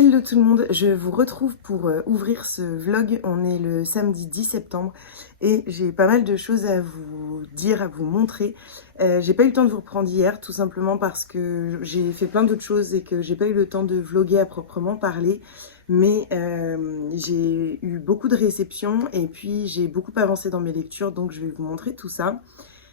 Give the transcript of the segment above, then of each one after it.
Hello tout le monde, je vous retrouve pour ouvrir ce vlog. On est le samedi 10 septembre et j'ai pas mal de choses à vous dire, à vous montrer. J'ai pas eu le temps de vous reprendre hier, tout simplement parce que j'ai fait plein d'autres choses et que j'ai pas eu le temps de vlogger à proprement parler. Mais j'ai eu beaucoup de réceptions et puis j'ai beaucoup avancé dans mes lectures, donc je vais vous montrer tout ça.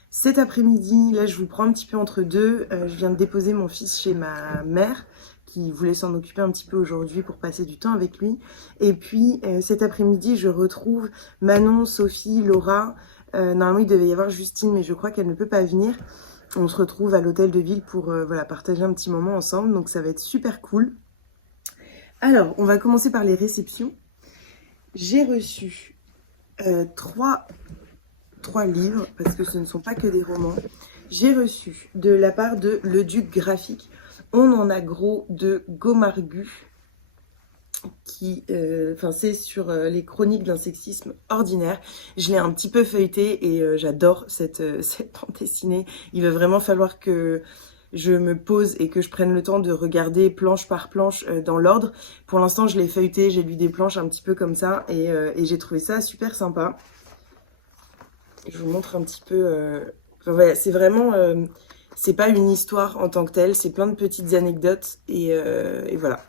Cet après-midi, là je vous prends un petit peu entre deux, je viens de déposer mon fils chez ma mère qui voulait s'en occuper un petit peu aujourd'hui pour passer du temps avec lui. Et puis cet après-midi, je retrouve Manon, Sophie, Laura. Normalement, il devait y avoir Justine, mais je crois qu'elle ne peut pas venir. On se retrouve à l'hôtel de ville pour voilà, partager un petit moment ensemble, donc ça va être super cool. Alors, on va commencer par les réceptions. J'ai reçu trois livres, parce que ce ne sont pas que des romans. J'ai reçu de la part de Le Duc Graphique, On en a gros de Gomargu, qui, c'est sur les chroniques d'un sexisme ordinaire. Je l'ai un petit peu feuilleté et j'adore cette bande dessinée. Il va vraiment falloir que je me pose et que je prenne le temps de regarder planche par planche dans l'ordre. Pour l'instant, je l'ai feuilleté, j'ai lu des planches un petit peu comme ça et j'ai trouvé ça super sympa. Je vous montre un petit peu. Ouais, c'est vraiment. C'est pas une histoire en tant que telle, c'est plein de petites anecdotes et voilà.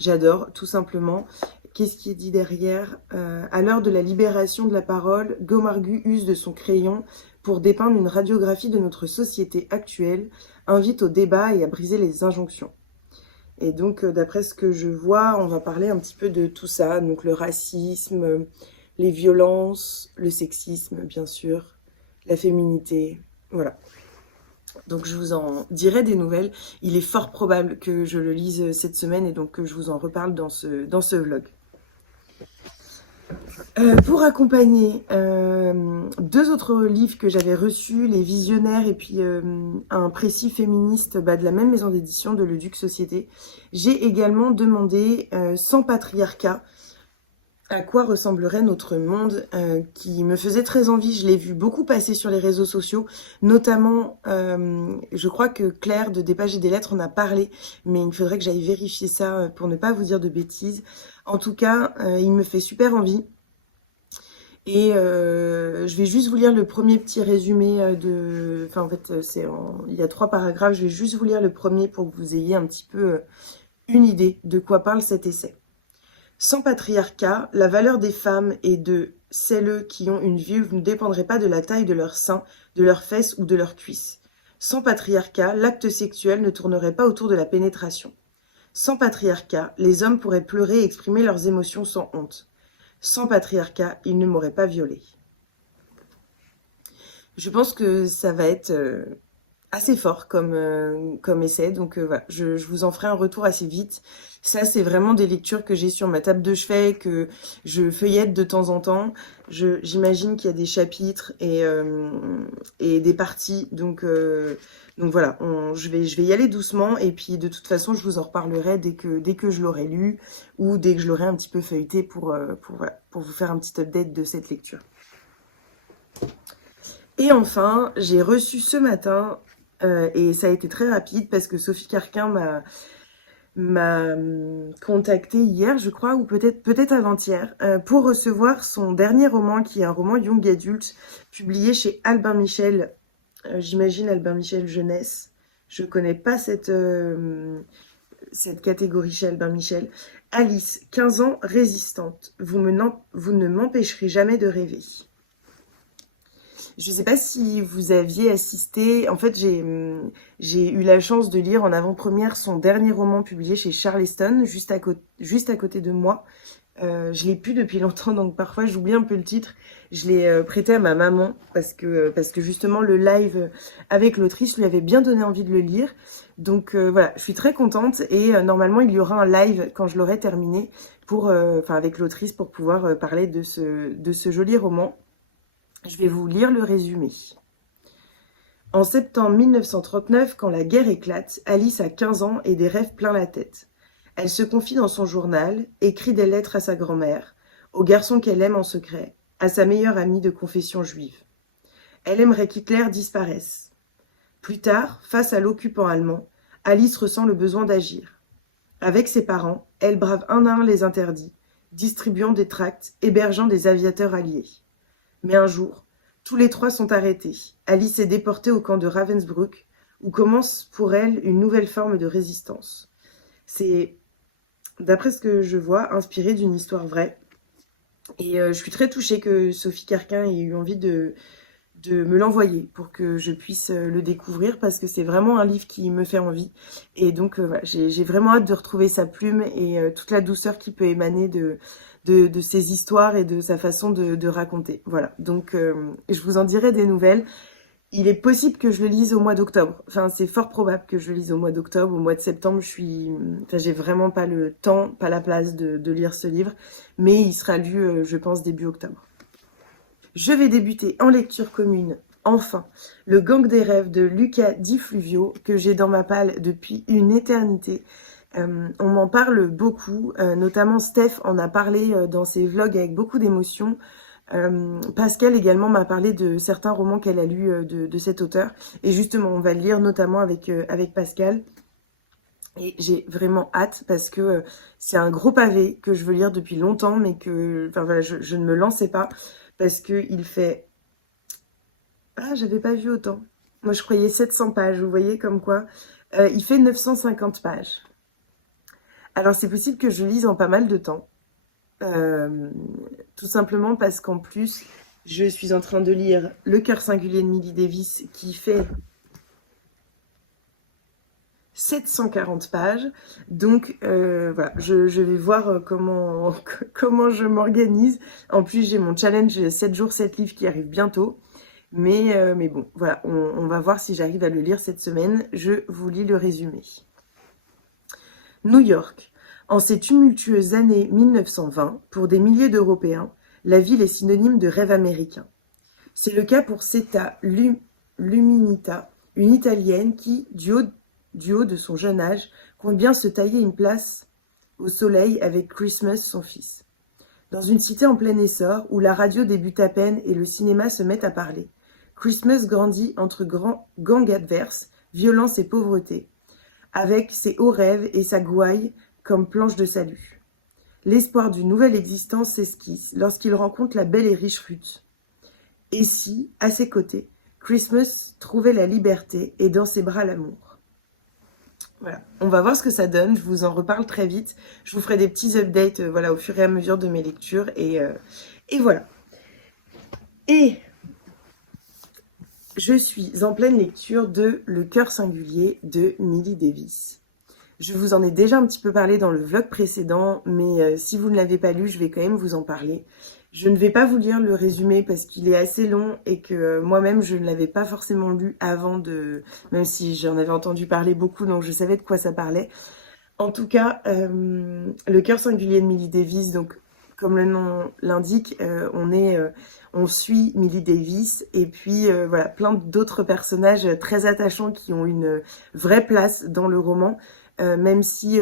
J'adore, tout simplement. Qu'est-ce qui est dit derrière? À l'heure de la libération de la parole, Gomargu use de son crayon pour dépeindre une radiographie de notre société actuelle, invite au débat et à briser les injonctions. Et donc, d'après ce que je vois, on va parler un petit peu de tout ça. Donc, le racisme, les violences, le sexisme, bien sûr, la féminité, voilà. Donc je vous en dirai des nouvelles. Il est fort probable que je le lise cette semaine et donc que je vous en reparle dans ce vlog. Pour accompagner deux autres livres que j'avais reçus, Les Visionnaires et puis un précis féministe de la même maison d'édition de Le Duc Société, j'ai également demandé Sans patriarcat, à quoi ressemblerait notre monde, qui me faisait très envie. Je l'ai vu beaucoup passer sur les réseaux sociaux, notamment, je crois que Claire de Des Pages et des Lettres en a parlé, mais il me faudrait que j'aille vérifier ça pour ne pas vous dire de bêtises. En tout cas, il me fait super envie. Et je vais juste vous lire le premier petit résumé de... Enfin, en fait, il y a 3 paragraphes. Je vais juste vous lire le premier pour que vous ayez un petit peu une idée de quoi parle cet essai. Sans patriarcat, la valeur des femmes et de celles qui ont une vulve ne dépendrait pas de la taille de leurs seins, de leurs fesses ou de leurs cuisses. Sans patriarcat, l'acte sexuel ne tournerait pas autour de la pénétration. Sans patriarcat, les hommes pourraient pleurer et exprimer leurs émotions sans honte. Sans patriarcat, ils ne m'auraient pas violée. Je pense que ça va être assez fort comme essai, donc voilà, je vous en ferai un retour assez vite. Ça, c'est vraiment des lectures que j'ai sur ma table de chevet, que je feuillette de temps en temps. J'imagine qu'il y a des chapitres et des parties, donc voilà, je vais y aller doucement, et puis de toute façon, je vous en reparlerai dès que je l'aurai lu, ou dès que je l'aurai un petit peu feuilleté pour vous faire un petit update de cette lecture. Et enfin, j'ai reçu ce matin, et ça a été très rapide parce que Sophie Carquin m'a contactée hier, je crois, ou peut-être avant-hier, pour recevoir son dernier roman, qui est un roman young adulte, publié chez Albin Michel. J'imagine Albin Michel Jeunesse. Je connais pas cette catégorie chez Albin Michel. Alice, 15 ans, résistante. Vous ne m'empêcherez jamais de rêver. Je ne sais pas si vous aviez assisté, en fait j'ai eu la chance de lire en avant-première son dernier roman publié chez Charleston, juste à côté de moi. Je l'ai plus depuis longtemps, donc parfois j'oublie un peu le titre. Je l'ai prêté à ma maman parce que justement le live avec l'autrice lui avait bien donné envie de le lire. Donc voilà, je suis très contente et normalement il y aura un live quand je l'aurai terminé avec l'autrice pour pouvoir parler de ce joli roman. Je vais vous lire le résumé. En septembre 1939, quand la guerre éclate, Alice a 15 ans et des rêves plein la tête. Elle se confie dans son journal, écrit des lettres à sa grand-mère, au garçon qu'elle aime en secret, à sa meilleure amie de confession juive. Elle aimerait qu'Hitler disparaisse. Plus tard, face à l'occupant allemand, Alice ressent le besoin d'agir. Avec ses parents, Elle brave un à un les interdits, distribuant des tracts, hébergeant des aviateurs alliés. Mais un jour, tous les trois sont arrêtés. Alice est déportée au camp de Ravensbrück, où commence pour elle une nouvelle forme de résistance. C'est, d'après ce que je vois, inspiré d'une histoire vraie. Et je suis très touchée que Sophie Carquin ait eu envie de me l'envoyer pour que je puisse le découvrir parce que c'est vraiment un livre qui me fait envie. Et donc voilà, j'ai vraiment hâte de retrouver sa plume et toute la douceur qui peut émaner de ses histoires et de sa façon de raconter. Voilà, donc je vous en dirai des nouvelles. Il est possible que je le lise au mois d'octobre. Enfin, c'est fort probable que je le lise au mois d'octobre. Au mois de septembre, j'ai vraiment pas le temps, pas la place de lire ce livre. Mais il sera lu, je pense, début octobre. Je vais débuter en lecture commune, enfin, Le Gang des rêves de Luca Di Fluvio, que j'ai dans ma palle depuis une éternité. On m'en parle beaucoup, notamment Steph en a parlé dans ses vlogs avec beaucoup d'émotion. Pascal également m'a parlé de certains romans qu'elle a lus de cet auteur. Et justement, on va le lire notamment avec Pascal. Et j'ai vraiment hâte parce que c'est un gros pavé que je veux lire depuis longtemps, mais que enfin, voilà, je ne me lançais pas parce qu'il fait... Ah, j'avais pas vu autant. Moi, je croyais 700 pages, vous voyez, comme quoi. Il fait 950 pages. Alors, c'est possible que je lise en pas mal de temps. Tout simplement parce qu'en plus, je suis en train de lire Le cœur singulier de Millie Davis qui fait 740 pages. Donc voilà, je vais voir comment je m'organise. En plus, j'ai mon challenge 7 jours, 7 livres qui arrive bientôt. Mais bon, voilà, on va voir si j'arrive à le lire cette semaine. Je vous lis le résumé. New York. En ces tumultueuses années 1920, pour des milliers d'Européens, la ville est synonyme de rêve américain. C'est le cas pour Seta Luminita, une Italienne qui, du haut de son jeune âge, compte bien se tailler une place au soleil avec Christmas, son fils. Dans une cité en plein essor, où la radio débute à peine et le cinéma se met à parler, Christmas grandit entre gangs adverses, violence et pauvreté, avec ses hauts rêves et sa gouaille comme planche de salut. L'espoir d'une nouvelle existence s'esquisse lorsqu'il rencontre la belle et riche Ruth. Et si, à ses côtés, Christmas trouvait la liberté et dans ses bras l'amour. Voilà, on va voir ce que ça donne, je vous en reparle très vite. Je vous ferai des petits updates voilà, au fur et à mesure de mes lectures. Et voilà. Et je suis en pleine lecture de Le cœur singulier de Millie Davis. Je vous en ai déjà un petit peu parlé dans le vlog précédent, mais si vous ne l'avez pas lu, je vais quand même vous en parler. Je ne vais pas vous lire le résumé parce qu'il est assez long et que moi-même je ne l'avais pas forcément lu avant de... Même si j'en avais entendu parler beaucoup, donc je savais de quoi ça parlait. En tout cas, Le cœur singulier de Millie Davis, donc comme le nom l'indique, on suit Millie Davis et puis voilà, plein d'autres personnages très attachants qui ont une vraie place dans le roman. Même si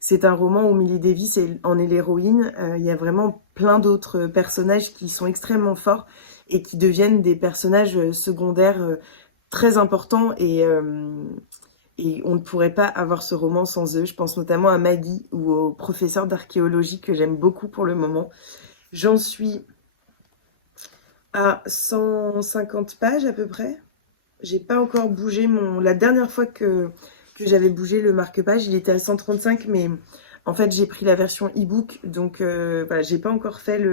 c'est un roman où Millie Davis en est l'héroïne, il y a vraiment plein d'autres personnages qui sont extrêmement forts et qui deviennent des personnages secondaires très importants et on ne pourrait pas avoir ce roman sans eux. Je pense notamment à Maggie ou au professeur d'archéologie que j'aime beaucoup pour le moment. J'en suis à 150 pages à peu près. J'ai pas encore bougé la dernière fois que j'avais bougé le marque-page, il était à 135, mais en fait j'ai pris la version e-book, donc voilà, j'ai pas encore fait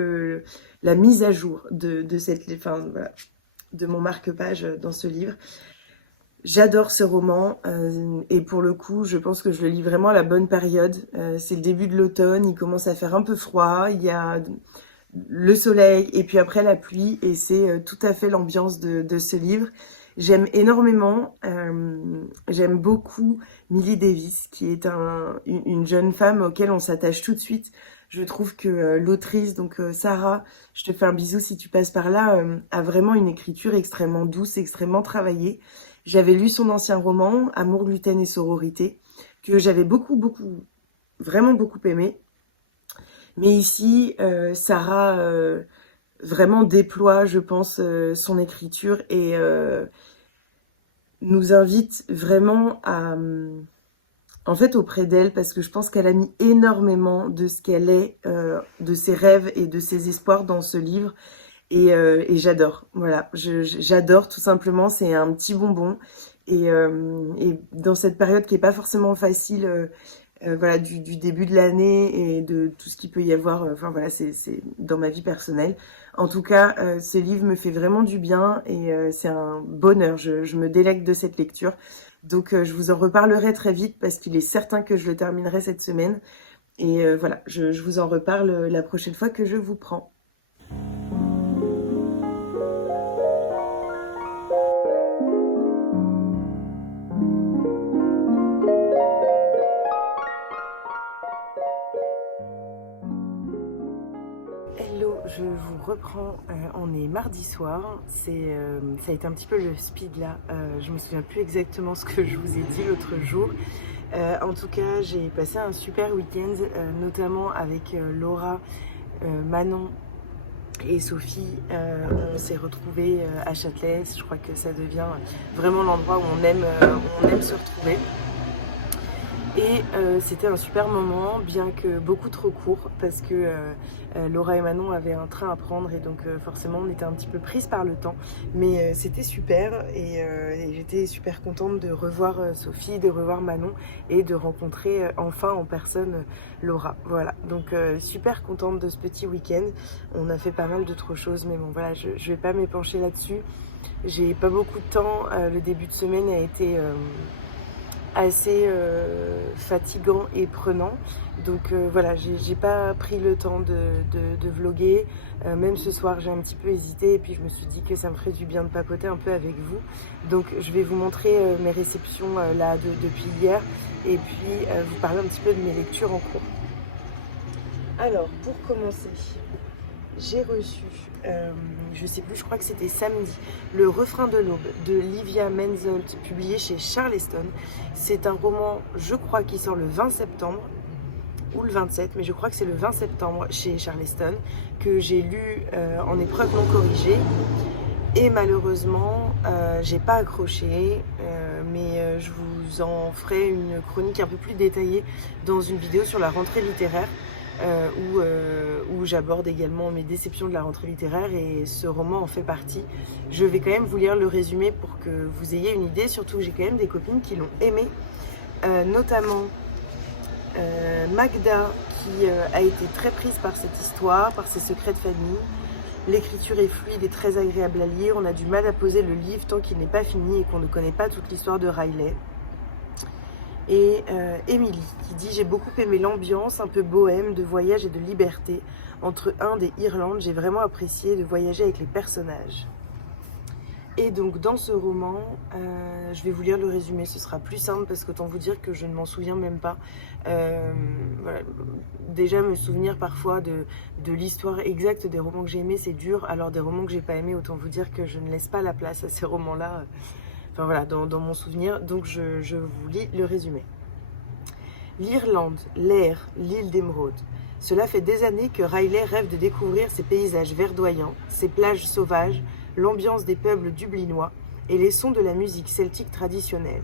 la mise à jour voilà, de mon marque-page dans ce livre. J'adore ce roman et pour le coup, je pense que je le lis vraiment à la bonne période. C'est le début de l'automne, il commence à faire un peu froid, il y a le soleil et puis après la pluie et c'est tout à fait l'ambiance de ce livre. J'aime énormément, j'aime beaucoup Millie Davis, qui est une jeune femme auquel on s'attache tout de suite. Je trouve que l'autrice, donc Sarah, je te fais un bisou si tu passes par là, a vraiment une écriture extrêmement douce, extrêmement travaillée. J'avais lu son ancien roman, Amour, gluten et sororité, que j'avais vraiment beaucoup aimé. Mais ici, Sarah vraiment déploie, je pense, son écriture et nous invite vraiment en fait auprès d'elle, parce que je pense qu'elle a mis énormément de ce qu'elle est, de ses rêves et de ses espoirs dans ce livre. Et j'adore, voilà, j'adore tout simplement, c'est un petit bonbon. Et dans cette période qui est pas forcément facile, voilà, du début de l'année et de tout ce qu'il peut y avoir, enfin voilà, c'est dans ma vie personnelle. En tout cas, ce livre me fait vraiment du bien et c'est un bonheur, je me délecte de cette lecture. Donc je vous en reparlerai très vite parce qu'il est certain que je le terminerai cette semaine. Et voilà, je vous en reparle la prochaine fois que je vous prends. Hello, je vous reprends, on est mardi soir, ça a été un petit peu le speed là, je me souviens plus exactement ce que je vous ai dit l'autre jour. En tout cas, j'ai passé un super week-end, notamment avec Laura, Manon et Sophie. On s'est retrouvés à Châtelet, je crois que ça devient vraiment l'endroit où on aime se retrouver. Et c'était un super moment, bien que beaucoup trop court, parce que Laura et Manon avaient un train à prendre et donc forcément on était un petit peu prises par le temps. Mais c'était super et j'étais super contente de revoir Sophie, de revoir Manon et de rencontrer enfin en personne Laura. Voilà, donc super contente de ce petit week-end. On a fait pas mal d'autres choses, mais bon voilà, je vais pas m'épancher là-dessus. J'ai pas beaucoup de temps, le début de semaine a été assez fatigant et prenant, donc voilà, j'ai pas pris le temps de vlogger. Même ce soir j'ai un petit peu hésité et puis je me suis dit que ça me ferait du bien de papoter un peu avec vous, donc je vais vous montrer mes réceptions là depuis hier et puis vous parler un petit peu de mes lectures en cours. Alors pour commencer, j'ai reçu, je sais plus, je crois que c'était samedi, Le Refrain de l'aube de Livia Menzolt, publié chez Charleston. C'est un roman, je crois, qui sort le 20 septembre ou le 27, mais je crois que c'est le 20 septembre chez Charleston, que j'ai lu en épreuve non corrigée. Et malheureusement, j'ai pas accroché, mais je vous en ferai une chronique un peu plus détaillée dans une vidéo sur la rentrée littéraire. Où j'aborde également mes déceptions de la rentrée littéraire et ce roman en fait partie. Je vais quand même vous lire le résumé pour que vous ayez une idée, surtout que j'ai quand même des copines qui l'ont aimé, notamment Magda qui a été très prise par cette histoire, par ses secrets de famille. L'écriture est fluide et très agréable à lire, on a du mal à poser le livre tant qu'il n'est pas fini et qu'on ne connaît pas toute l'histoire de Riley. Et Émilie qui dit: j'ai beaucoup aimé l'ambiance un peu bohème de voyage et de liberté entre Inde et Irlande, j'ai vraiment apprécié de voyager avec les personnages. Et donc dans ce roman, je vais vous lire le résumé, ce sera plus simple parce qu'autant vous dire que je ne m'en souviens même pas. Voilà. Déjà me souvenir parfois de l'histoire exacte des romans que j'ai aimés, c'est dur, alors des romans que j'ai pas aimés, autant vous dire que je ne laisse pas la place à ces romans-là. Enfin voilà, dans mon souvenir, donc je vous lis le résumé. L'Irlande, l'air, l'île d'émeraude. Cela fait des années que Riley rêve de découvrir ces paysages verdoyants, ces plages sauvages, l'ambiance des peuples dublinois et les sons de la musique celtique traditionnelle.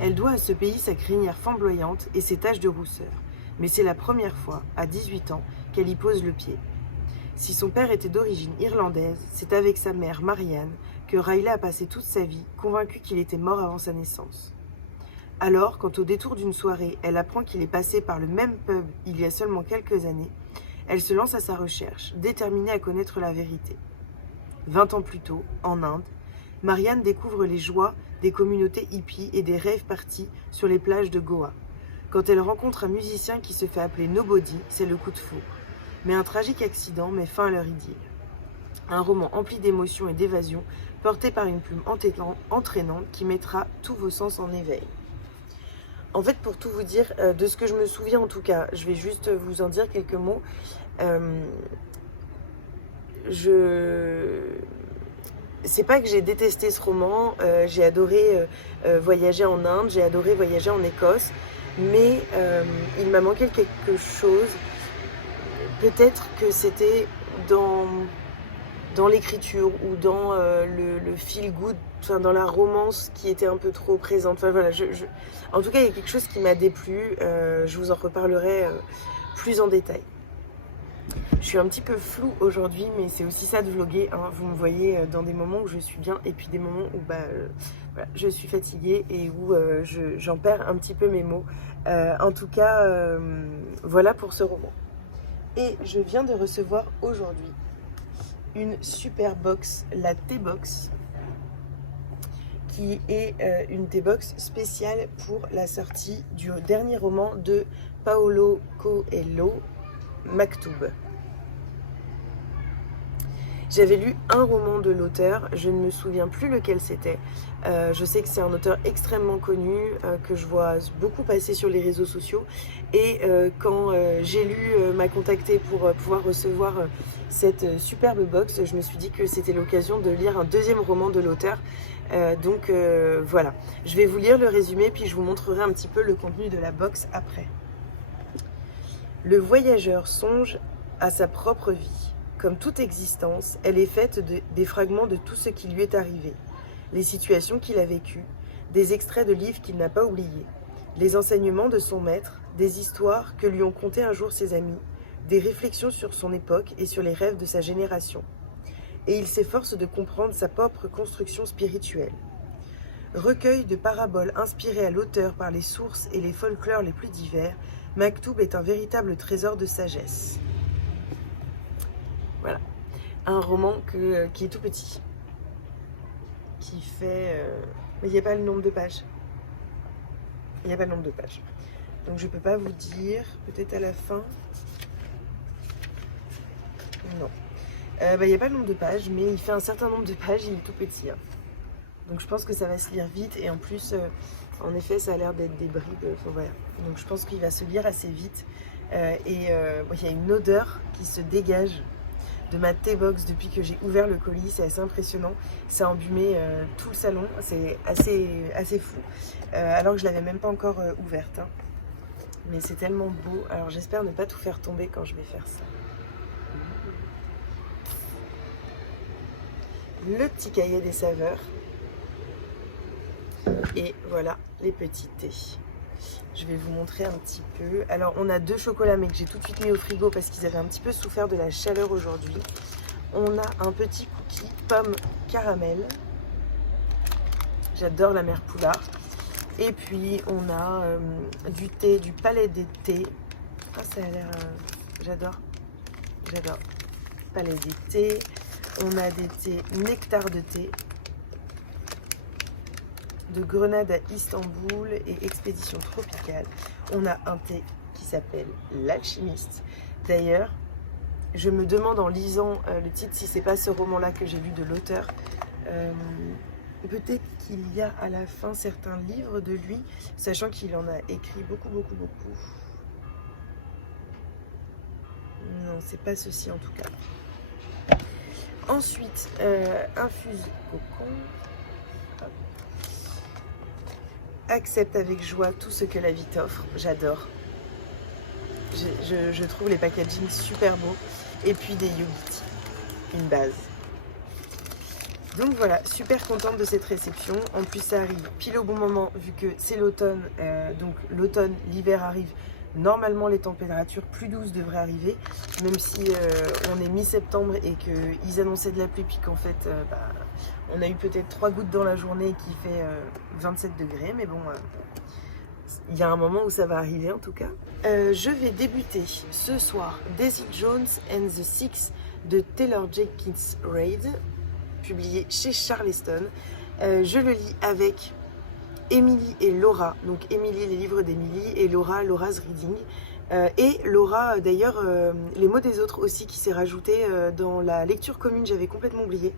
Elle doit à ce pays sa crinière flamboyante et ses taches de rousseur, mais c'est la première fois, à 18 ans, qu'elle y pose le pied. Si son père était d'origine irlandaise, c'est avec sa mère, Marianne, que Riley a passé toute sa vie, convaincue qu'il était mort avant sa naissance. Alors, quand au détour d'une soirée, elle apprend qu'il est passé par le même pub il y a seulement quelques années, elle se lance à sa recherche, déterminée à connaître la vérité. 20 ans plus tôt, en Inde, Marianne découvre les joies des communautés hippies et des rave parties sur les plages de Goa. Quand elle rencontre un musicien qui se fait appeler Nobody, c'est le coup de foudre. Mais un tragique accident met fin à leur idylle. Un roman empli d'émotions et d'évasion, porté par une plume entraînante qui mettra tous vos sens en éveil. En fait, pour tout vous dire, de ce que je me souviens en tout cas, je vais juste vous en dire quelques mots. C'est pas que j'ai détesté ce roman, j'ai adoré voyager en Inde, j'ai adoré voyager en Écosse, mais il m'a manqué quelque chose. Peut-être que c'était dans l'écriture ou dans le feel good enfin, dans la romance qui était un peu trop présente. Enfin voilà, en tout cas il y a quelque chose qui m'a déplu, je vous en reparlerai plus en détail. Je suis un petit peu floue aujourd'hui, mais c'est aussi ça de vlogger, hein. Vous me voyez dans des moments où je suis bien et puis des moments où voilà, je suis fatiguée et où j'en perds un petit peu mes mots. En tout cas, voilà pour ce roman. Et je viens de recevoir aujourd'hui une super box, la T-Box, qui est une T-Box spéciale pour la sortie du dernier roman de Paulo Coelho, Maktoub. J'avais lu un roman de l'auteur, je ne me souviens plus lequel c'était. Je sais que c'est un auteur extrêmement connu, que je vois beaucoup passer sur les réseaux sociaux. Et quand j'ai lu m'a contacté pour pouvoir recevoir cette superbe box, je me suis dit que c'était l'occasion de lire un deuxième roman de l'auteur. Donc voilà, je vais vous lire le résumé, puis je vous montrerai un petit peu le contenu de la box après. Le voyageur songe à sa propre vie. Comme toute existence, elle est faite des fragments de tout ce qui lui est arrivé, les situations qu'il a vécues, des extraits de livres qu'il n'a pas oubliés, les enseignements de son maître, des histoires que lui ont contées un jour ses amis, des réflexions sur son époque et sur les rêves de sa génération. Et il s'efforce de comprendre sa propre construction spirituelle. Recueil de paraboles inspirées à l'auteur par les sources et les folklores les plus divers, Maktoub est un véritable trésor de sagesse. Voilà, un roman qui est tout petit, qui fait... mais il n'y a pas le nombre de pages. Il n'y a pas le nombre de pages. Donc je ne peux pas vous dire, peut-être à la fin. Non. Il n'y a pas le nombre de pages, mais il fait un certain nombre de pages, il est tout petit. Hein. Donc je pense que ça va se lire vite, et en plus, en effet, ça a l'air d'être des bribes. Voilà. Donc je pense qu'il va se lire assez vite. Il y a une odeur qui se dégage de ma T-Box depuis que j'ai ouvert le colis, c'est assez impressionnant. Ça a embumé tout le salon, c'est assez fou. Alors que je l'avais même pas encore ouverte. Hein. Mais c'est tellement beau. Alors j'espère ne pas tout faire tomber quand je vais faire ça. Le petit cahier des saveurs. Et voilà les petits thés. Je vais vous montrer un petit peu. Alors on a 2 chocolats mais que j'ai tout de suite mis au frigo parce qu'ils avaient un petit peu souffert de la chaleur aujourd'hui. On a un petit cookie pomme caramel. J'adore la mère Poulard. Et puis on a du thé, du palais des thés. Ah, ça a l'air... j'adore. J'adore. Palais des thés. On a des thés nectar de thé. De Grenade à Istanbul et Expédition tropicale. On a un thé qui s'appelle l'Alchimiste. D'ailleurs, je me demande en lisant le titre si c'est pas ce roman-là que j'ai lu de l'auteur. Peut-être qu'il y a à la fin certains livres de lui, sachant qu'il en a écrit beaucoup. Non, c'est pas ceci en tout cas. Ensuite, un fusil cocon. Accepte avec joie tout ce que la vie t'offre. J'adore. Je trouve les packaging super beaux. Et puis des Yogiti, une base. Donc voilà, super contente de cette réception. En plus ça arrive pile au bon moment vu que c'est l'automne. Donc l'automne, l'hiver arrive. Normalement les températures plus douces devraient arriver. Même si on est mi-septembre et qu'ils annonçaient de la pluie. Puis qu'en fait on a eu peut-être 3 gouttes dans la journée qui fait 27 degrés. Mais bon, il y a un moment où ça va arriver en tout cas. Je vais débuter ce soir Daisy Jones and the Six de Taylor Jenkins Reid, publié chez Charleston. Je le lis avec Emily et Laura. Donc Emily, les livres d'Emily, et Laura, Laura's Reading. Et Laura, d'ailleurs, les mots des autres aussi qui s'est rajouté dans la lecture commune, j'avais complètement oublié.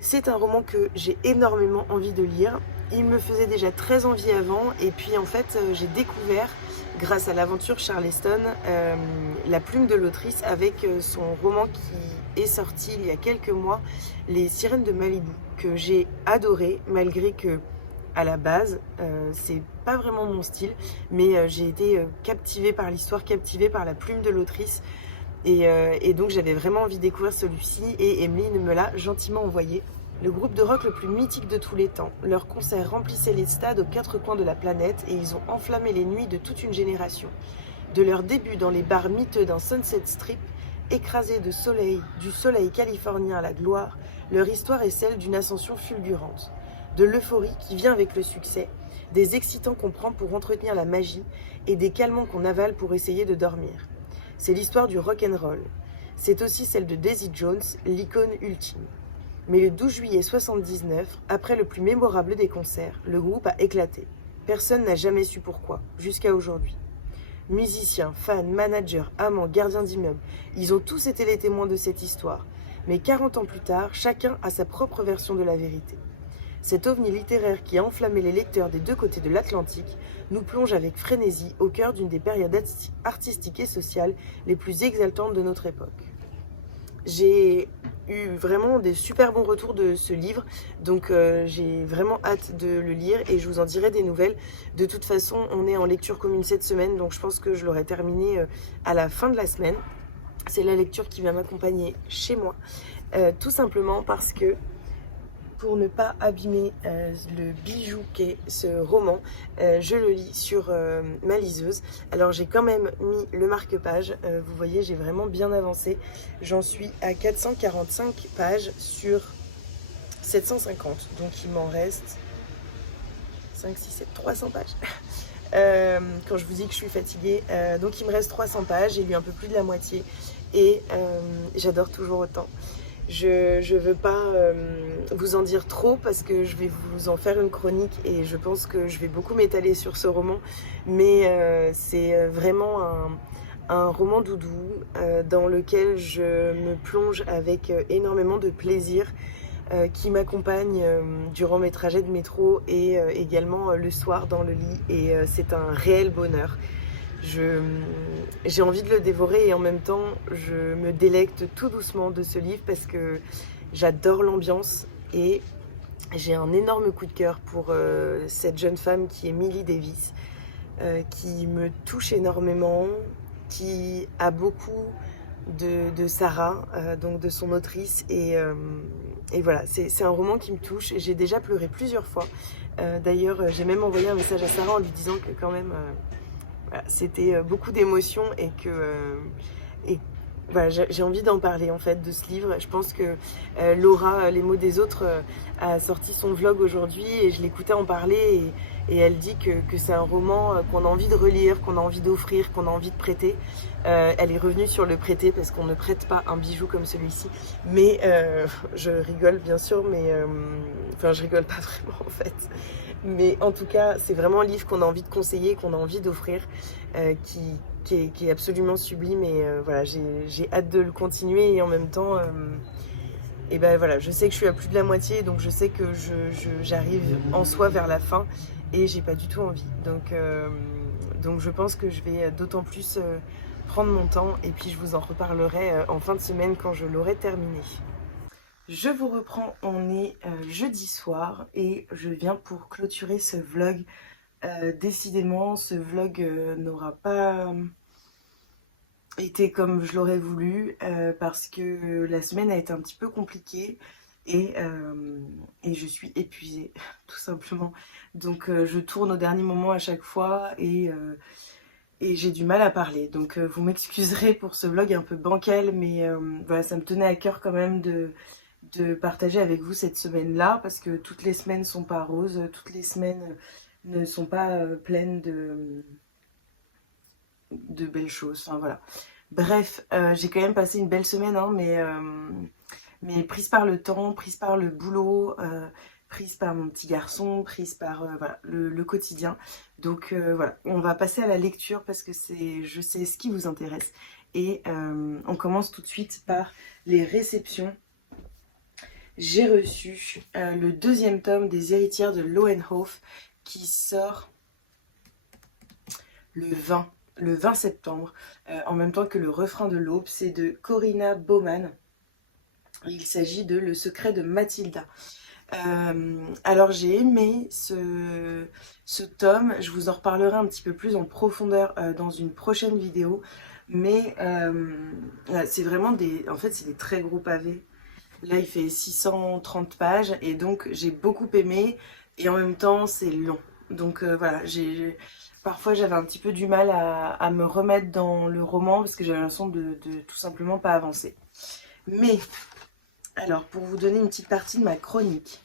C'est un roman que j'ai énormément envie de lire. Il me faisait déjà très envie avant, et puis en fait j'ai découvert, grâce à l'aventure Charleston, la plume de l'autrice avec son roman qui est sorti il y a quelques mois, Les Sirènes de Malibu, que j'ai adoré, malgré que à la base c'est pas vraiment mon style, mais j'ai été captivée par l'histoire, captivée par la plume de l'autrice. Et donc j'avais vraiment envie de découvrir celui-ci, et Emeline me l'a gentiment envoyé. le groupe de rock le plus mythique de tous les temps. Leurs concerts remplissaient les stades aux quatre coins de la planète et ils ont enflammé les nuits de toute une génération. De leur début dans les bars miteux d'un Sunset Strip, écrasés de soleil, du soleil californien à la gloire, leur histoire est celle d'une ascension fulgurante. De l'euphorie qui vient avec le succès, des excitants qu'on prend pour entretenir la magie et des calmants qu'on avale pour essayer de dormir. C'est l'histoire du rock'n'roll. C'est aussi celle de Daisy Jones, l'icône ultime. Mais le 12 juillet 79, après le plus mémorable des concerts, le groupe a éclaté. Personne n'a jamais su pourquoi, jusqu'à aujourd'hui. Musiciens, fans, managers, amants, gardiens d'immeubles, ils ont tous été les témoins de cette histoire. Mais 40 ans plus tard, chacun a sa propre version de la vérité. Cet ovni littéraire qui a enflammé les lecteurs des deux côtés de l'Atlantique nous plonge avec frénésie au cœur d'une des périodes artistiques et sociales les plus exaltantes de notre époque. J'ai eu vraiment des super bons retours de ce livre, donc j'ai vraiment hâte de le lire et je vous en dirai des nouvelles. De toute façon, on est en lecture commune cette semaine, donc je pense que je l'aurai terminé à la fin de la semaine. C'est la lecture qui va m'accompagner chez moi, tout simplement parce que pour ne pas abîmer le bijou qu'est ce roman, je le lis sur ma liseuse. Alors j'ai quand même mis le marque-page, vous voyez j'ai vraiment bien avancé. J'en suis à 445 pages sur 750, donc il m'en reste 5, 6, 7, 300 pages. Quand je vous dis que je suis fatiguée, donc il me reste 300 pages, j'ai lu un peu plus de la moitié et j'adore toujours autant. Je veux pas vous en dire trop parce que je vais vous en faire une chronique et je pense que je vais beaucoup m'étaler sur ce roman, mais c'est vraiment un roman doudou dans lequel je me plonge avec énormément de plaisir, qui m'accompagne durant mes trajets de métro et également le soir dans le lit, et c'est un réel bonheur. J'ai envie de le dévorer et en même temps je me délecte tout doucement de ce livre parce que j'adore l'ambiance et j'ai un énorme coup de cœur pour cette jeune femme qui est Millie Davis, qui me touche énormément, qui a beaucoup de Sarah, donc de son autrice, et voilà, c'est un roman qui me touche et j'ai déjà pleuré plusieurs fois. D'ailleurs j'ai même envoyé un message à Sarah en lui disant que quand même voilà, c'était beaucoup d'émotions et que voilà, j'ai envie d'en parler en fait de ce livre. Je pense que Laura, Les mots des autres, a sorti son vlog aujourd'hui et je l'écoutais en parler et elle dit que c'est un roman qu'on a envie de relire, qu'on a envie d'offrir, qu'on a envie de prêter. Elle est revenue sur le prêter parce qu'on ne prête pas un bijou comme celui-ci, mais je rigole bien sûr, mais enfin je rigole pas vraiment en fait. Mais en tout cas, c'est vraiment un livre qu'on a envie de conseiller, qu'on a envie d'offrir, qui est absolument sublime. Et voilà, j'ai hâte de le continuer. Et en même temps, et ben voilà, je sais que je suis à plus de la moitié, donc je sais que j'arrive en soi vers la fin et j'ai pas du tout envie. Donc je pense que je vais d'autant plus prendre mon temps et puis je vous en reparlerai en fin de semaine quand je l'aurai terminé. Je vous reprends, on est jeudi soir et je viens pour clôturer ce vlog. Décidément, ce vlog n'aura pas été comme je l'aurais voulu parce que la semaine a été un petit peu compliquée et je suis épuisée tout simplement. Donc je tourne au dernier moment à chaque fois et j'ai du mal à parler. Donc vous m'excuserez pour ce vlog un peu bancal, mais voilà, ça me tenait à cœur quand même de partager avec vous cette semaine-là, parce que toutes les semaines sont pas roses, toutes les semaines ne sont pas pleines de belles choses, enfin voilà. Bref, j'ai quand même passé une belle semaine, hein, mais prise par le temps, prise par le boulot, prise par mon petit garçon, prise par voilà, le quotidien. Donc voilà, on va passer à la lecture parce que je sais ce qui vous intéresse. Et on commence tout de suite par les réceptions. J'ai reçu le deuxième tome des Héritières de Lowenhof qui sort le 20 septembre, en même temps que le refrain de l'aube. C'est de Corinna Baumann. Il s'agit de Le secret de Mathilda. Alors j'ai aimé ce tome, je vous en reparlerai un petit peu plus en profondeur dans une prochaine vidéo, mais c'est vraiment en fait c'est des très gros pavés. Là, il fait 630 pages et donc j'ai beaucoup aimé et en même temps, c'est long. Donc voilà, parfois j'avais un petit peu du mal à me remettre dans le roman parce que j'avais l'impression de tout simplement pas avancer. Mais, alors, pour vous donner une petite partie de ma chronique,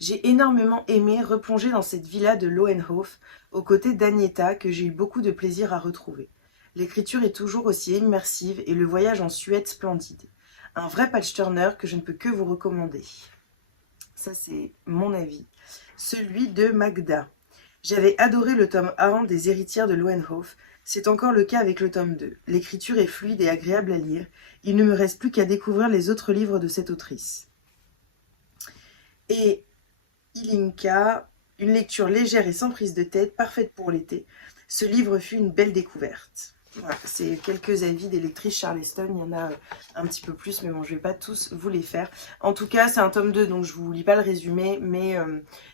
j'ai énormément aimé replonger dans cette villa de Lohenhof aux côtés d'Agneta que j'ai eu beaucoup de plaisir à retrouver. L'écriture est toujours aussi immersive et le voyage en Suède splendide. Un vrai page-turner que je ne peux que vous recommander. Ça, c'est mon avis. Celui de Magda. J'avais adoré le tome 1 des Héritières de Lohenhof. C'est encore le cas avec le tome 2. L'écriture est fluide et agréable à lire. Il ne me reste plus qu'à découvrir les autres livres de cette autrice. Et Ilinka, une lecture légère et sans prise de tête, parfaite pour l'été. Ce livre fut une belle découverte. Voilà, c'est quelques avis des lectrices Charleston, il y en a un petit peu plus, mais bon, je ne vais pas tous vous les faire. En tout cas, c'est un tome 2, donc je ne vous lis pas le résumé, mais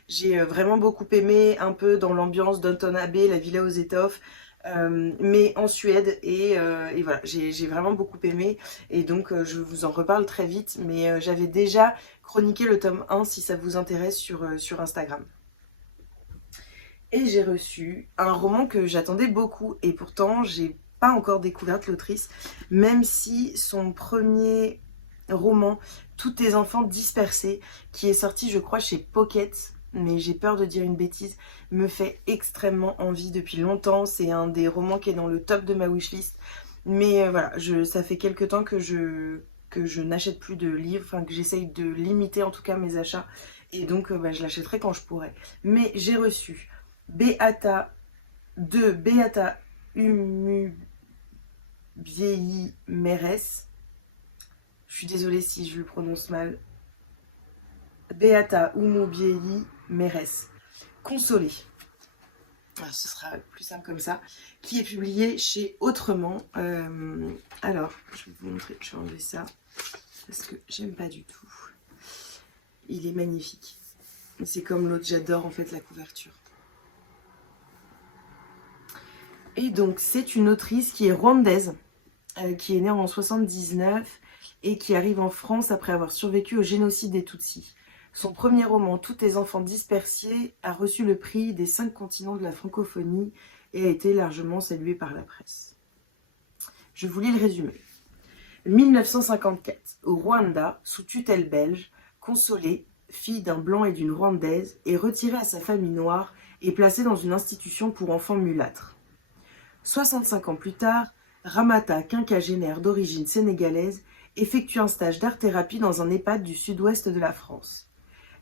j'ai vraiment beaucoup aimé, un peu dans l'ambiance d'Downton Abbey, la villa aux étoffes, mais en Suède, et voilà, j'ai vraiment beaucoup aimé, et donc je vous en reparle très vite, mais j'avais déjà chroniqué le tome 1 si ça vous intéresse sur Instagram. Et j'ai reçu un roman que j'attendais beaucoup, et pourtant j'ai pas encore découvert l'autrice, même si son premier roman, Tous tes enfants dispersés, qui est sorti je crois chez Pocket, mais j'ai peur de dire une bêtise, me fait extrêmement envie depuis longtemps. C'est un des romans qui est dans le top de ma wishlist, mais voilà, ça fait quelques temps que je n'achète plus de livres, enfin que j'essaye de limiter en tout cas mes achats, et donc je l'achèterai quand je pourrai. Mais j'ai reçu Beata de Beata Umubiei Meres. Je suis désolée si je le prononce mal. Beata Umubiei Meres. Consolée. Ce sera plus simple comme ça. Qui est publié chez Autrement. Alors, je vais vous montrer. Je vais enlever ça parce que j'aime pas du tout. Il est magnifique. C'est comme l'autre, j'adore en fait la couverture. Et donc, c'est une autrice qui est rwandaise, qui est née en 79 et qui arrive en France après avoir survécu au génocide des Tutsis. Son premier roman, Tous tes enfants dispersés, a reçu le prix des 5 continents de la francophonie et a été largement salué par la presse. Je vous lis le résumé. 1954, au Rwanda, sous tutelle belge, Consolée, fille d'un blanc et d'une rwandaise, est retirée à sa famille noire et placée dans une institution pour enfants mulâtres. 65 ans plus tard, Ramata, quinquagénaire d'origine sénégalaise, effectue un stage d'art-thérapie dans un EHPAD du sud-ouest de la France.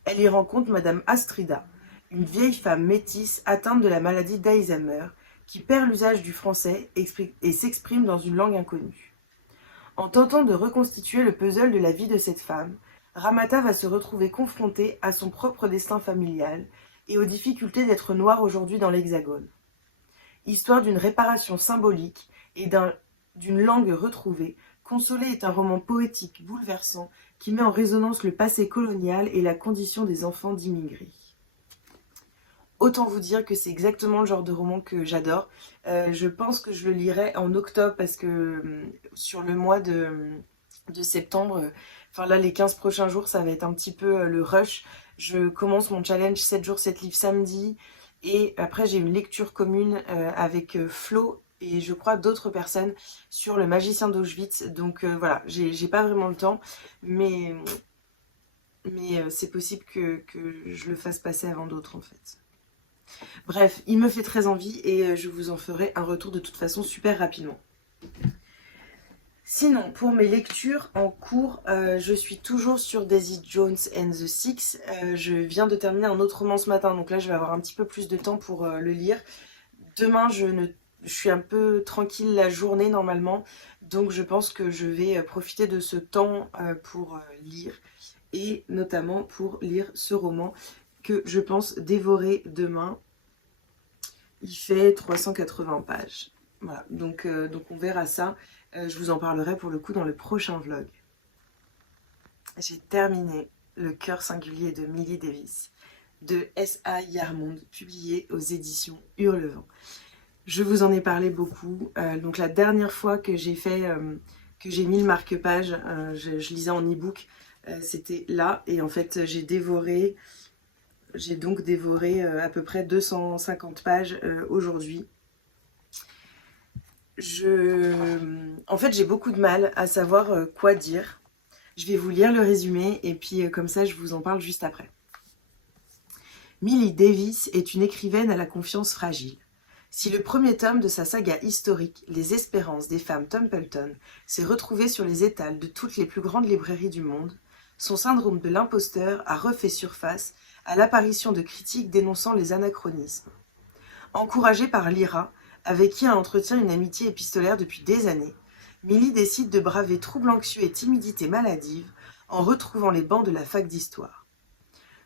Elle y rencontre Madame Astrida, une vieille femme métisse atteinte de la maladie d'Alzheimer, qui perd l'usage du français et s'exprime dans une langue inconnue. En tentant de reconstituer le puzzle de la vie de cette femme, Ramata va se retrouver confrontée à son propre destin familial et aux difficultés d'être noire aujourd'hui dans l'Hexagone. Histoire d'une réparation symbolique et d'une langue retrouvée, Consolée est un roman poétique bouleversant qui met en résonance le passé colonial et la condition des enfants d'immigrés. Autant vous dire que c'est exactement le genre de roman que j'adore. Je pense que je le lirai en octobre parce que sur le mois de septembre, enfin là les 15 prochains jours, ça va être un petit peu le rush. Je commence mon challenge 7 jours 7 livres samedi. Et après, j'ai une lecture commune avec Flo et je crois d'autres personnes sur le magicien d'Auschwitz. Donc voilà, j'ai pas vraiment le temps, mais c'est possible que je le fasse passer avant d'autres en fait. Bref, il me fait très envie et je vous en ferai un retour de toute façon super rapidement. Sinon, pour mes lectures en cours, je suis toujours sur Daisy Jones and the Six. Je viens de terminer un autre roman ce matin, donc là je vais avoir un petit peu plus de temps pour le lire. Demain, je suis un peu tranquille la journée normalement, donc je pense que je vais profiter de ce temps pour lire, et notamment pour lire ce roman que je pense dévorer demain. Il fait 380 pages. Voilà, donc on verra ça. Je vous en parlerai pour le coup dans le prochain vlog. J'ai terminé Le cœur singulier de Millie Davis de S.A. Yarmond, publié aux éditions Hurlevent. Je vous en ai parlé beaucoup. Donc la dernière fois que j'ai fait que j'ai mis le marque-page. Je lisais en e-book, c'était là. Et en fait, j'ai donc dévoré à peu près 250 pages aujourd'hui. En fait, j'ai beaucoup de mal à savoir quoi dire. Je vais vous lire le résumé et puis comme ça, je vous en parle juste après. Millie Davis est une écrivaine à la confiance fragile. Si le premier tome de sa saga historique, Les Espérances des femmes Templeton, s'est retrouvé sur les étals de toutes les plus grandes librairies du monde, son syndrome de l'imposteur a refait surface à l'apparition de critiques dénonçant les anachronismes. Encouragée par Lyra, avec qui elle entretient une amitié épistolaire depuis des années, Millie décide de braver troubles anxieux et timidité maladive en retrouvant les bancs de la fac d'histoire.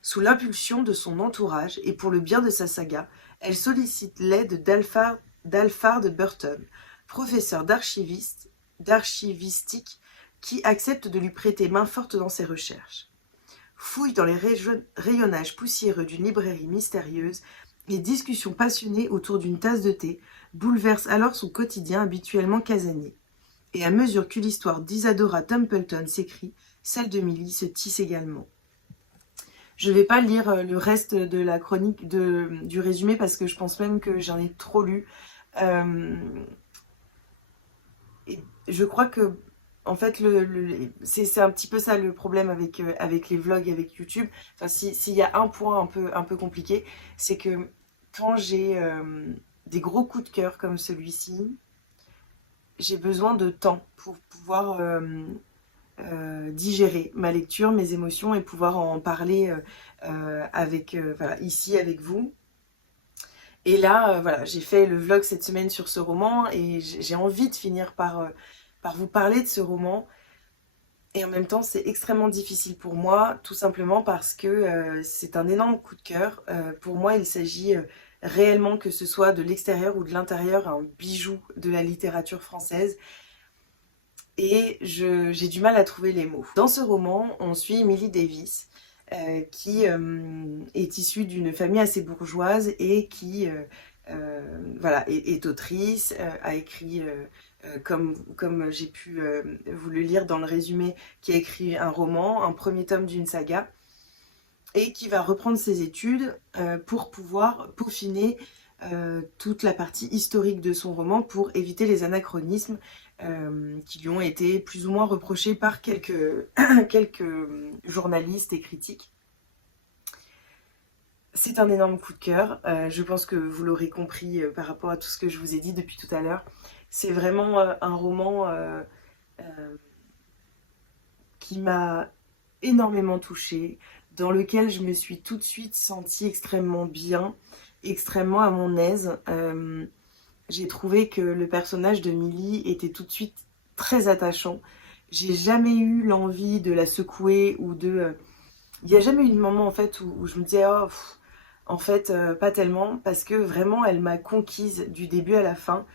Sous l'impulsion de son entourage et pour le bien de sa saga, elle sollicite l'aide d'Alfred Burton, professeur d'archivistique qui accepte de lui prêter main forte dans ses recherches. Fouille dans les rayonnages poussiéreux d'une librairie mystérieuse et discussions passionnées autour d'une tasse de thé bouleversent alors son quotidien habituellement casanier. Et à mesure que l'histoire d'Isadora Templeton s'écrit, celle de Millie se tisse également. Je ne vais pas lire le reste de la chronique, du résumé, parce que je pense même que j'en ai trop lu. Et je crois que, en fait, c'est un petit peu ça le problème avec les vlogs, avec YouTube. Enfin, s'il y a un point un peu compliqué, c'est que quand j'ai des gros coups de cœur comme celui-ci, j'ai besoin de temps pour pouvoir digérer ma lecture, mes émotions et pouvoir en parler voilà, ici avec vous. Et là, voilà, j'ai fait le vlog cette semaine sur ce roman et j'ai envie de finir par vous parler de ce roman. Et en même temps, c'est extrêmement difficile pour moi, tout simplement parce que c'est un énorme coup de cœur. Pour moi, il s'agit réellement, que ce soit de l'extérieur ou de l'intérieur, un bijou de la littérature française. Et j'ai du mal à trouver les mots. Dans ce roman, on suit Millie Davis, qui est issue d'une famille assez bourgeoise et qui voilà, est autrice, a écrit, comme j'ai pu vous le lire dans le résumé, qui a écrit un roman, un premier tome d'une saga, et qui va reprendre ses études pour pouvoir peaufiner toute la partie historique de son roman pour éviter les anachronismes qui lui ont été plus ou moins reprochés par quelques journalistes et critiques. C'est un énorme coup de cœur, je pense que vous l'aurez compris par rapport à tout ce que je vous ai dit depuis tout à l'heure. C'est vraiment un roman qui m'a énormément touchée, dans lequel je me suis tout de suite sentie extrêmement bien, extrêmement à mon aise. J'ai trouvé que le personnage de Millie était tout de suite très attachant. J'ai jamais eu l'envie de la secouer ou de... Il n'y a jamais eu de moment en fait où je me disais oh, en fait pas tellement, parce que vraiment elle m'a conquise du début à la fin.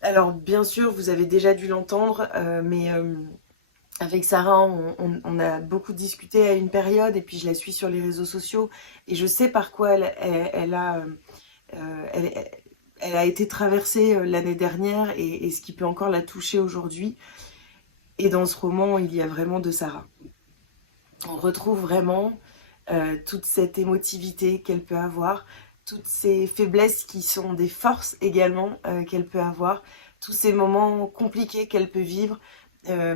Alors bien sûr vous avez déjà dû l'entendre, mais avec Sarah on a beaucoup discuté à une période et puis je la suis sur les réseaux sociaux et je sais par quoi elle a été traversée l'année dernière et ce qui peut encore la toucher aujourd'hui. Et dans ce roman, il y a vraiment de Sarah. On retrouve vraiment toute cette émotivité qu'elle peut avoir, toutes ces faiblesses qui sont des forces également qu'elle peut avoir, tous ces moments compliqués qu'elle peut vivre. Là,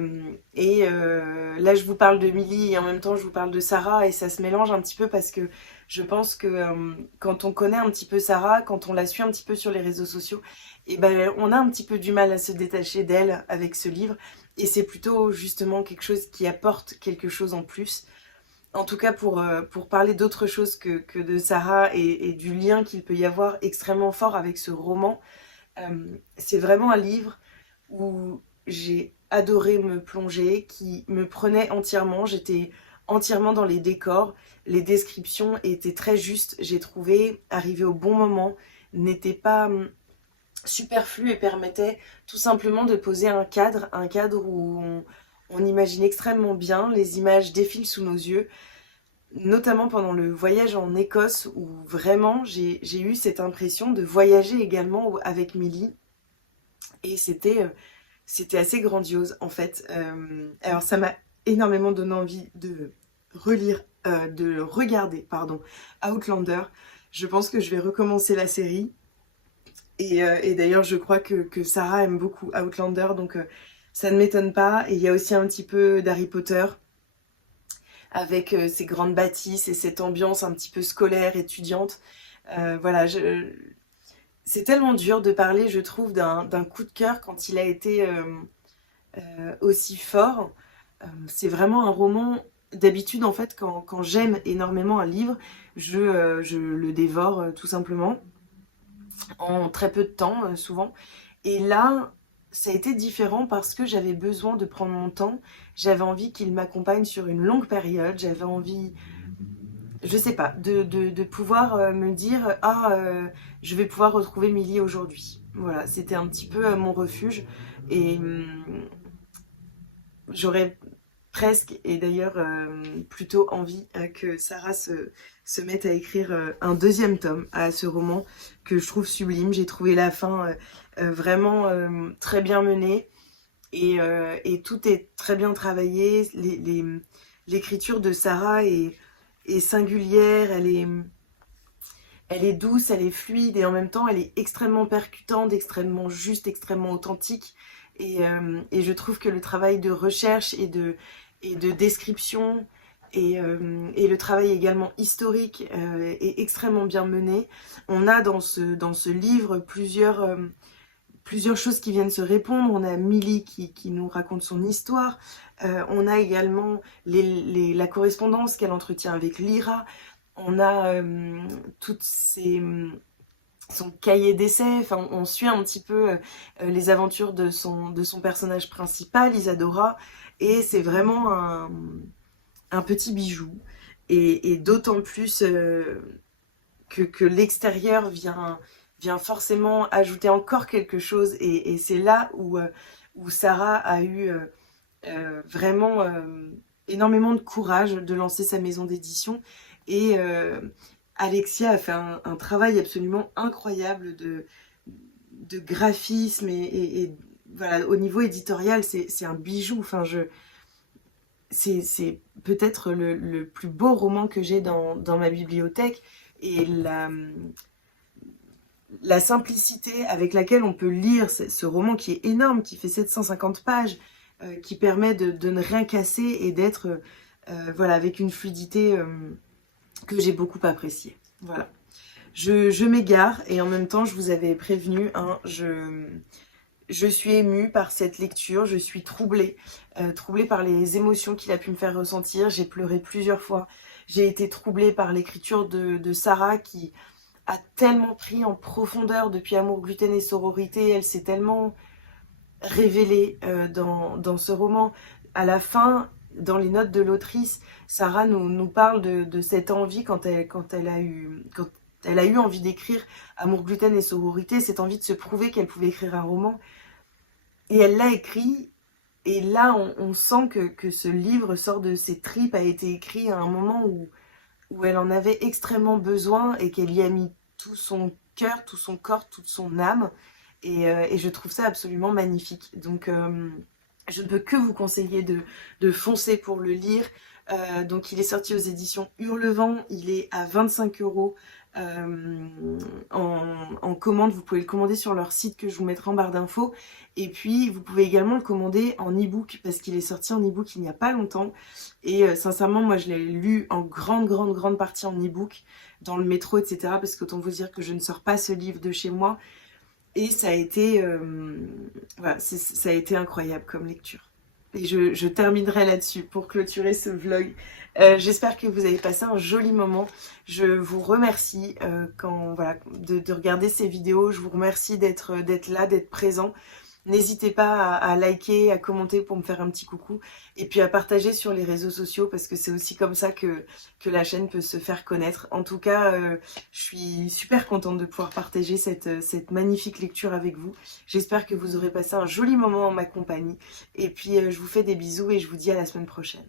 je vous parle de Millie et en même temps, je vous parle de Sarah et ça se mélange un petit peu parce que je pense que quand on connaît un petit peu Sarah, quand on la suit un petit peu sur les réseaux sociaux, et ben, on a un petit peu du mal à se détacher d'elle avec ce livre. Et c'est plutôt justement quelque chose qui apporte quelque chose en plus. En tout cas, pour parler d'autre chose que de Sarah et du lien qu'il peut y avoir extrêmement fort avec ce roman, c'est vraiment un livre où j'ai adoré me plonger, qui me prenait entièrement. J'étais entièrement dans les décors. Les descriptions étaient très justes, j'ai trouvé, arrivé au bon moment, n'étaient pas superflues et permettaient tout simplement de poser un cadre où on imagine extrêmement bien, les images défilent sous nos yeux, notamment pendant le voyage en Écosse où vraiment j'ai eu cette impression de voyager également avec Millie et c'était c'était assez grandiose en fait. Alors ça m'a énormément donné envie de relire, de regarder, pardon, Outlander. Je pense que je vais recommencer la série. Et d'ailleurs, je crois que Sarah aime beaucoup Outlander, donc ça ne m'étonne pas. Et il y a aussi un petit peu d'Harry Potter, avec ces grandes bâtisses et cette ambiance un petit peu scolaire, étudiante. Voilà, c'est tellement dur de parler, je trouve, d'un coup de cœur quand il a été aussi fort. C'est vraiment un roman. D'habitude, en fait, quand j'aime énormément un livre, je le dévore tout simplement, en très peu de temps, souvent. Et là, ça a été différent parce que j'avais besoin de prendre mon temps. J'avais envie qu'il m'accompagne sur une longue période. J'avais envie, je sais pas, de pouvoir me dire, ah, je vais pouvoir retrouver Millie aujourd'hui. Voilà, c'était un petit peu mon refuge. Et j'aurais presque, et d'ailleurs plutôt envie que Sarah se mette à écrire un deuxième tome à ce roman que je trouve sublime. J'ai trouvé la fin vraiment très bien menée, et tout est très bien travaillé. L'écriture de Sarah est singulière, elle est douce, elle est fluide, et en même temps elle est extrêmement percutante, extrêmement juste, extrêmement authentique. Et je trouve que le travail de recherche et de description et le travail également historique est extrêmement bien mené. On a dans ce livre plusieurs choses qui viennent se répondre. On a Millie qui nous raconte son histoire. On a également la correspondance qu'elle entretient avec Lyra. On a toutes son cahier d'essai. Enfin, on suit un petit peu les aventures de son personnage principal, Isadora, et c'est vraiment un petit bijou. Et d'autant plus que l'extérieur vient forcément ajouter encore quelque chose, et c'est là où Sarah a eu vraiment énormément de courage de lancer sa maison d'édition, et Alexia a fait un travail absolument incroyable de graphisme, et voilà, au niveau éditorial, c'est un bijou. Enfin, c'est peut-être le plus beau roman que j'ai dans ma bibliothèque, et la simplicité avec laquelle on peut lire ce roman qui est énorme, qui fait 750 pages, qui permet de ne rien casser et d'être voilà, avec une fluidité que j'ai beaucoup appréciée. Voilà. Je m'égare, et en même temps, je vous avais prévenu, hein, je suis émue par cette lecture, je suis troublée par les émotions qu'il a pu me faire ressentir. J'ai pleuré plusieurs fois. J'ai été troublée par l'écriture de Sarah, qui a tellement pris en profondeur depuis Amour, gluten et sororité. Elle s'est tellement révélée dans ce roman. À la fin, dans les notes de l'autrice, Sarah nous parle de cette envie quand elle a eu envie d'écrire Amour, gluten et sororité, cette envie de se prouver qu'elle pouvait écrire un roman. Et elle l'a écrit, et là on sent que ce livre sort de ses tripes, a été écrit à un moment où elle en avait extrêmement besoin, et qu'elle y a mis tout son cœur, tout son corps, toute son âme. Et je trouve ça absolument magnifique. Donc je ne peux que vous conseiller de foncer pour le lire. Donc il est sorti aux éditions Hurlevent, il est à 25 € en commande. Vous pouvez le commander sur leur site que je vous mettrai en barre d'infos, et puis vous pouvez également le commander en e-book, parce qu'il est sorti en e-book il n'y a pas longtemps, et sincèrement moi je l'ai lu en grande partie en e-book, dans le métro, etc., parce qu'autant vous dire que je ne sors pas ce livre de chez moi, et ça a été voilà, ça a été incroyable comme lecture. Et je terminerai là-dessus pour clôturer ce vlog. J'espère que vous avez passé un joli moment. Je vous remercie voilà, de regarder ces vidéos. Je vous remercie d'être là, d'être présent. N'hésitez pas à liker, à commenter pour me faire un petit coucou. Et puis à partager sur les réseaux sociaux, parce que c'est aussi comme ça que la chaîne peut se faire connaître. En tout cas, je suis super contente de pouvoir partager cette magnifique lecture avec vous. J'espère que vous aurez passé un joli moment en ma compagnie. Et puis je vous fais des bisous, et je vous dis à la semaine prochaine.